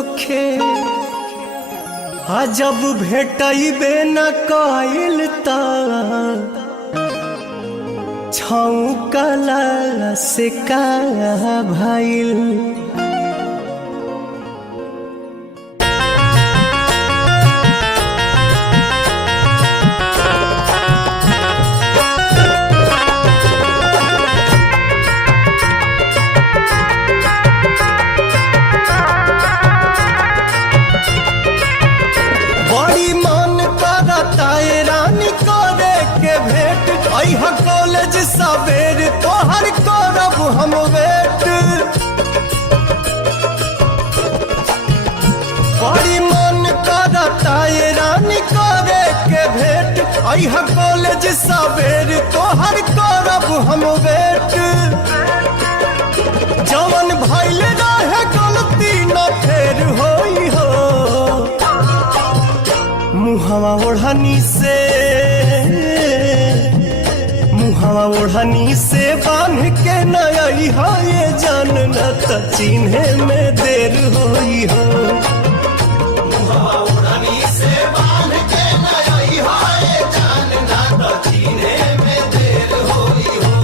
होखे जब भेटैबे न कइल त छौकला से का भइल। कॉलेज सवेर तोहर करब हम वेट, बड़ी मन करता ये रानी करे के भेंट। अह कॉलेज सवेर तोहर करब हम वेट, जवन भइल रहे गलती न फेर होई हो। मुहवा ओढ़नी से ओढ़नी से बांध के नया ये जान न त चिन्हे में देर होई हो। ओढ़नी से बांध के नया ये जान न त चिन्हे में देर होई हो।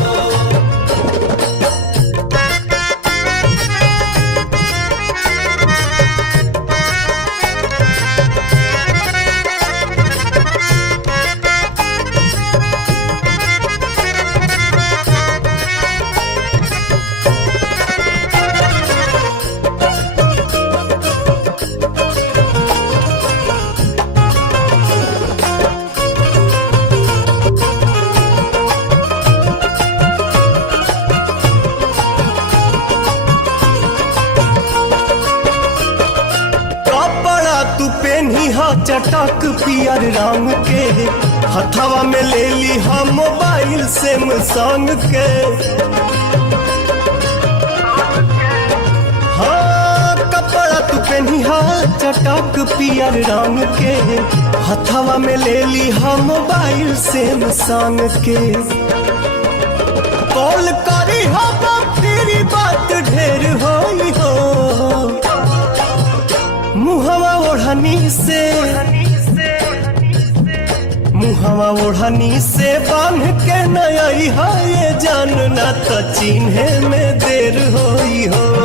चटक पियर रंग के हथवा में ले ली हम मोबाइल सैमसंग के। हाँ कपड़ा तू पहनी चटक पियर रंग के हथवा में ले ली हम मोबाइल सैमसंग के। कॉल करी हम तेरी बात ढेर होई हो। मुहवा ओढ़नी से बांध के नया ये जान न त चिन्हे में देर होई हो।